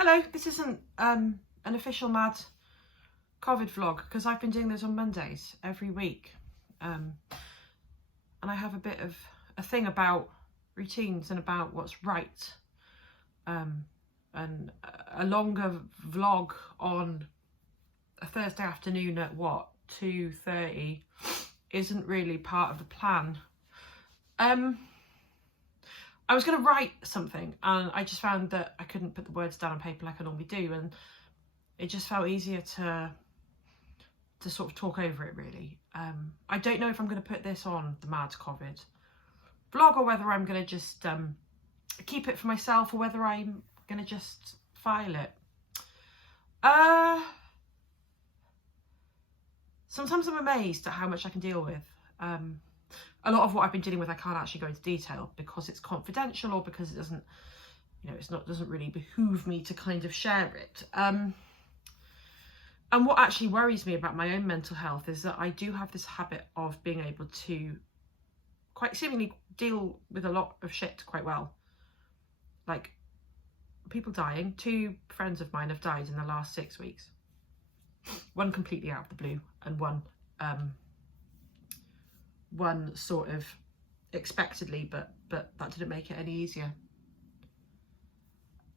Hello, this isn't an official MadCovid vlog because I've been doing this on Mondays every week. And I have a bit of a thing about routines and about what's right. And a longer vlog on a Thursday afternoon at 2:30 isn't really part of the plan. I was going to write something and I just found that I couldn't put the words down on paper like I normally do, and it just felt easier to sort of talk over it, really. I don't know if I'm going to put this on the MadCovid vlog or whether I'm going to just keep it for myself or whether I'm going to just file it. Sometimes I'm amazed at how much I can deal with. A lot of what I've been dealing with I can't actually go into detail because it's confidential or because it doesn't, doesn't really behoove me to kind of share it. And what actually worries me about my own mental health is that I do have this habit of being able to quite seemingly deal with a lot of shit quite well. Like people dying. 2 friends of mine have died in the last 6 weeks. One completely out of the blue and one sort of expectedly, but that didn't make it any easier.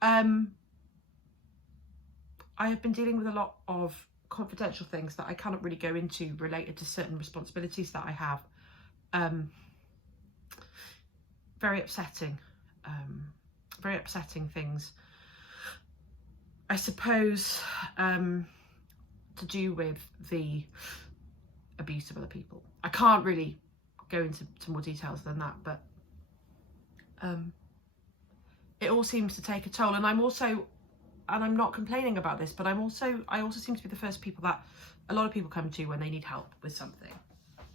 I have been dealing with a lot of confidential things that I cannot really go into related to certain responsibilities that I have. Very upsetting things. I suppose to do with the abuse of other people. I can't really go into more details than that, but it all seems to take a toll. And I'm not complaining about this, but I also seem to be the first people that a lot of people come to when they need help with something,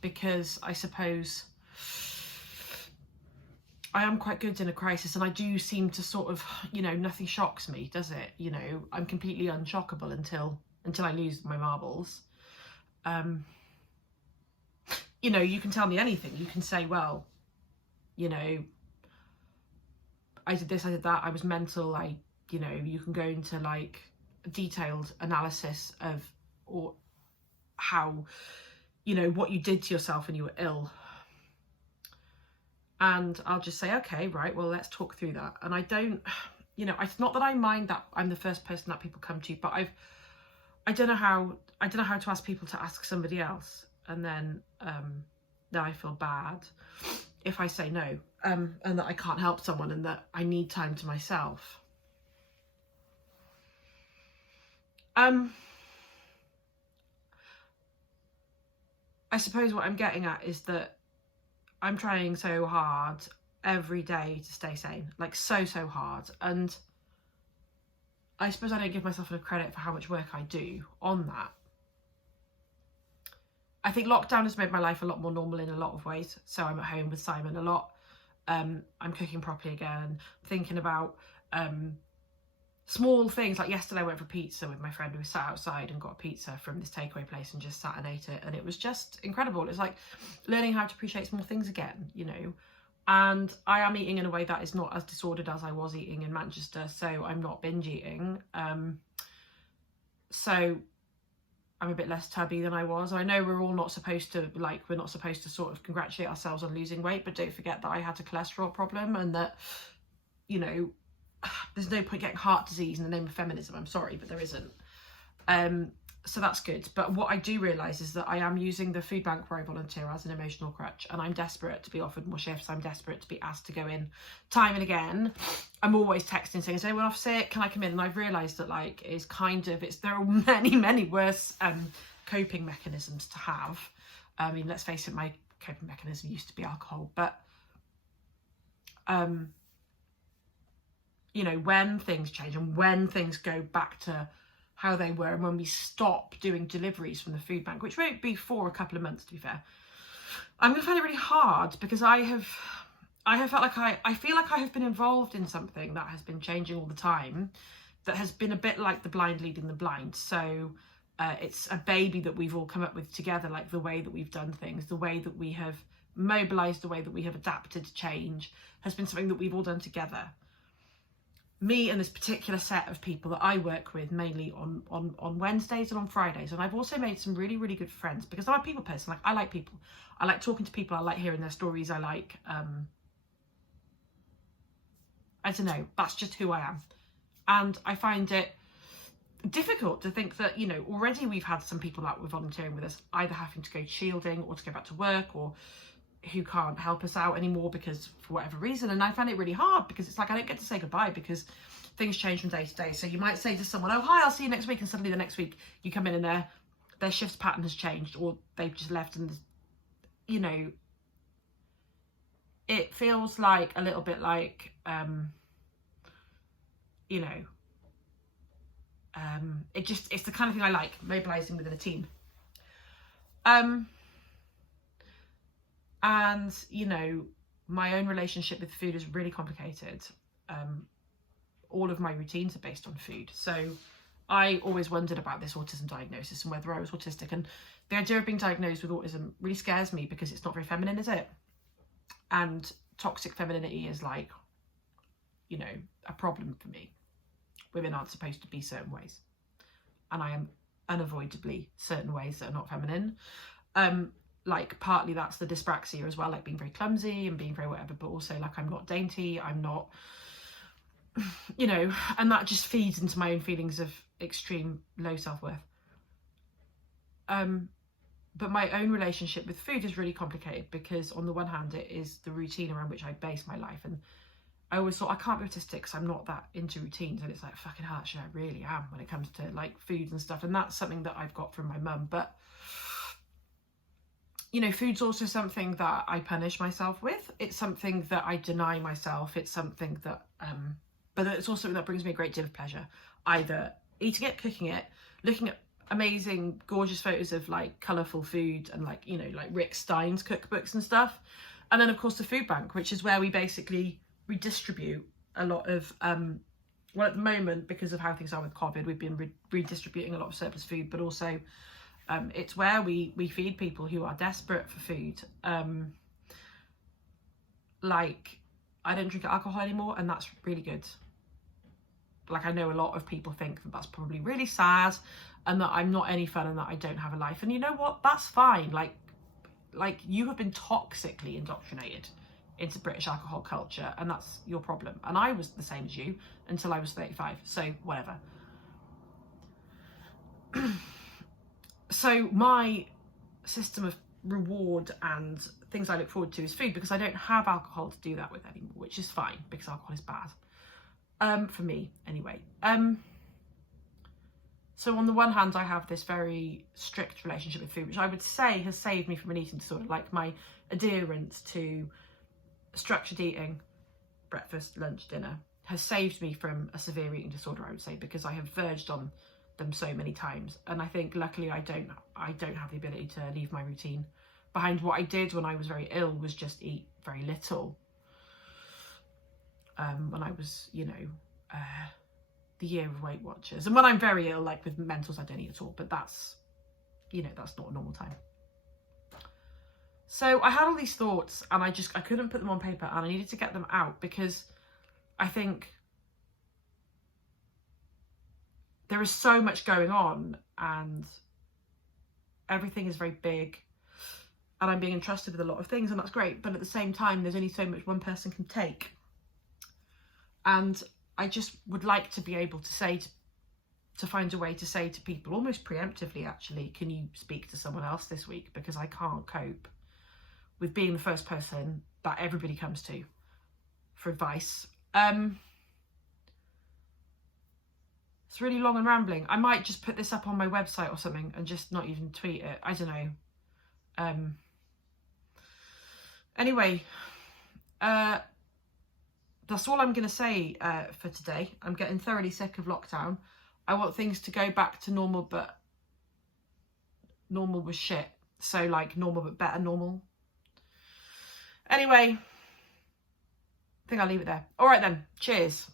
because I suppose I am quite good in a crisis, and I do seem to sort of, nothing shocks me, does it? I'm completely unshockable until I lose my marbles. You can tell me anything. You can say, well, I did this, I did that, I was mental. You can go into like detailed analysis of or how, what you did to yourself when you were ill. And I'll just say, okay, right, well, let's talk through that. And I don't, it's not that I mind that I'm the first person that people come to, but I don't know how to ask people to ask somebody else. And then I feel bad if I say no, and that I can't help someone and that I need time to myself. I suppose what I'm getting at is that I'm trying so hard every day to stay sane, like so hard. And I suppose I don't give myself enough credit for how much work I do on that. I think lockdown has made my life a lot more normal in a lot of ways. So I'm at home with Simon a lot. I'm cooking properly again, thinking about small things. Like yesterday I went for pizza with my friend. We sat outside and got a pizza from this takeaway place and just sat and ate it. And it was just incredible. It's like learning how to appreciate small things again, And I am eating in a way that is not as disordered as I was eating in Manchester. So I'm not binge eating. So I'm a bit less tubby than I was. I know we're not supposed to sort of congratulate ourselves on losing weight, but don't forget that I had a cholesterol problem and that, there's no point getting heart disease in the name of feminism. I'm sorry, but there isn't. So that's good. But what I do realise is that I am using the food bank where I volunteer as an emotional crutch, and I'm desperate to be offered more shifts. I'm desperate to be asked to go in time and again. I'm always texting saying, is anyone off sick? Can I come in? And I've realised that there are many worse coping mechanisms to have. I mean, let's face it, my coping mechanism used to be alcohol, but when things change and when things go back to how they were, and when we stop doing deliveries from the food bank, which won't be for a couple of months, to be fair, I'm going to find it really hard, because I have felt like I feel like I have been involved in something that has been changing all the time, that has been a bit like the blind leading the blind. So it's a baby that we've all come up with together, like the way that we've done things, the way that we have mobilised, the way that we have adapted to change has been something that we've all done together. me and this particular set of people that I work with mainly on Wednesdays and on Fridays. And I've also made some really, really good friends because I'm a people person. Like, I like people. I like talking to people. I like hearing their stories. I like, I don't know, that's just who I am. And I find it difficult to think that, you know, already we've had some people that were volunteering with us either having to go shielding or to go back to work, or who can't help us out anymore because for whatever reason. And I find it really hard because it's like I don't get to say goodbye because things change from day to day. So you might say to someone, oh, hi, I'll see you next week, and suddenly the next week you come in and their shift pattern has changed, or they've just left, and, you know, it feels like a little bit like you know, it's the kind of thing I like, mobilising within a team. And, you know, my own relationship with food is really complicated. All of my routines are based on food. So I always wondered about this autism diagnosis and whether I was autistic. And the idea of being diagnosed with autism really scares me because it's not very feminine, is it? And toxic femininity is like, you know, a problem for me. Women aren't supposed to be certain ways. And I am unavoidably certain ways that are not feminine. Like, partly that's the dyspraxia as well, like being very clumsy and being very whatever, but also like I'm not dainty, I'm not, you know, and that just feeds into my own feelings of extreme low self-worth. But my own relationship with food is really complicated because on the one hand, it is the routine around which I base my life. And I always thought I can't be autistic because I'm not that into routines. And it's like, fucking hell, actually, I really am when it comes to like foods and stuff. And that's something that I've got from my mum. But, you know, food's also something that I punish myself with. It's something that I deny myself. It's something that, but it's also something that brings me a great deal of pleasure. Either eating it, cooking it, looking at amazing, gorgeous photos of like colourful food and like, you know, like Rick Stein's cookbooks and stuff. And then of course the food bank, which is where we basically redistribute a lot of, well, at the moment, because of how things are with COVID, we've been redistributing a lot of surplus food, but also it's where we feed people who are desperate for food. Like, I don't drink alcohol anymore, and that's really good. Like, I know a lot of people think that that's probably really sad and that I'm not any fun and that I don't have a life. And you know what? That's fine. Like you have been toxically indoctrinated into British alcohol culture, and that's your problem. And I was the same as you until I was 35. So whatever. So my system of reward and things I look forward to is food, because I don't have alcohol to do that with anymore, which is fine because alcohol is bad. For me anyway. So on the one hand, I have this very strict relationship with food, which I would say has saved me from an eating disorder. Like, my adherence to structured eating, breakfast, lunch, dinner, has saved me from a severe eating disorder, I would say, because I have verged on them so many times. And I think luckily I don't have the ability to leave my routine behind. What I did when I was very ill was just eat very little. When I was, you know, the year of Weight Watchers. And when I'm very ill, like with mentals, I don't eat at all. But that's, you know, that's not a normal time. So I had all these thoughts and I couldn't put them on paper, and I needed to get them out because I think there is so much going on and everything is very big and I'm being entrusted with a lot of things, and that's great. But at the same time, there's only so much one person can take. And I just would like to be able to say, to find a way to say to people, almost preemptively actually, can you speak to someone else this week? Because I can't cope with being the first person that everybody comes to for advice. It's really long and rambling. I might just put this up on my website or something and just not even tweet it. I don't know. Anyway, that's all I'm going to say for today. I'm getting thoroughly sick of lockdown. I want things to go back to normal, but normal was shit. So like normal but better normal. Anyway, I think I'll leave it there. All right then. Cheers.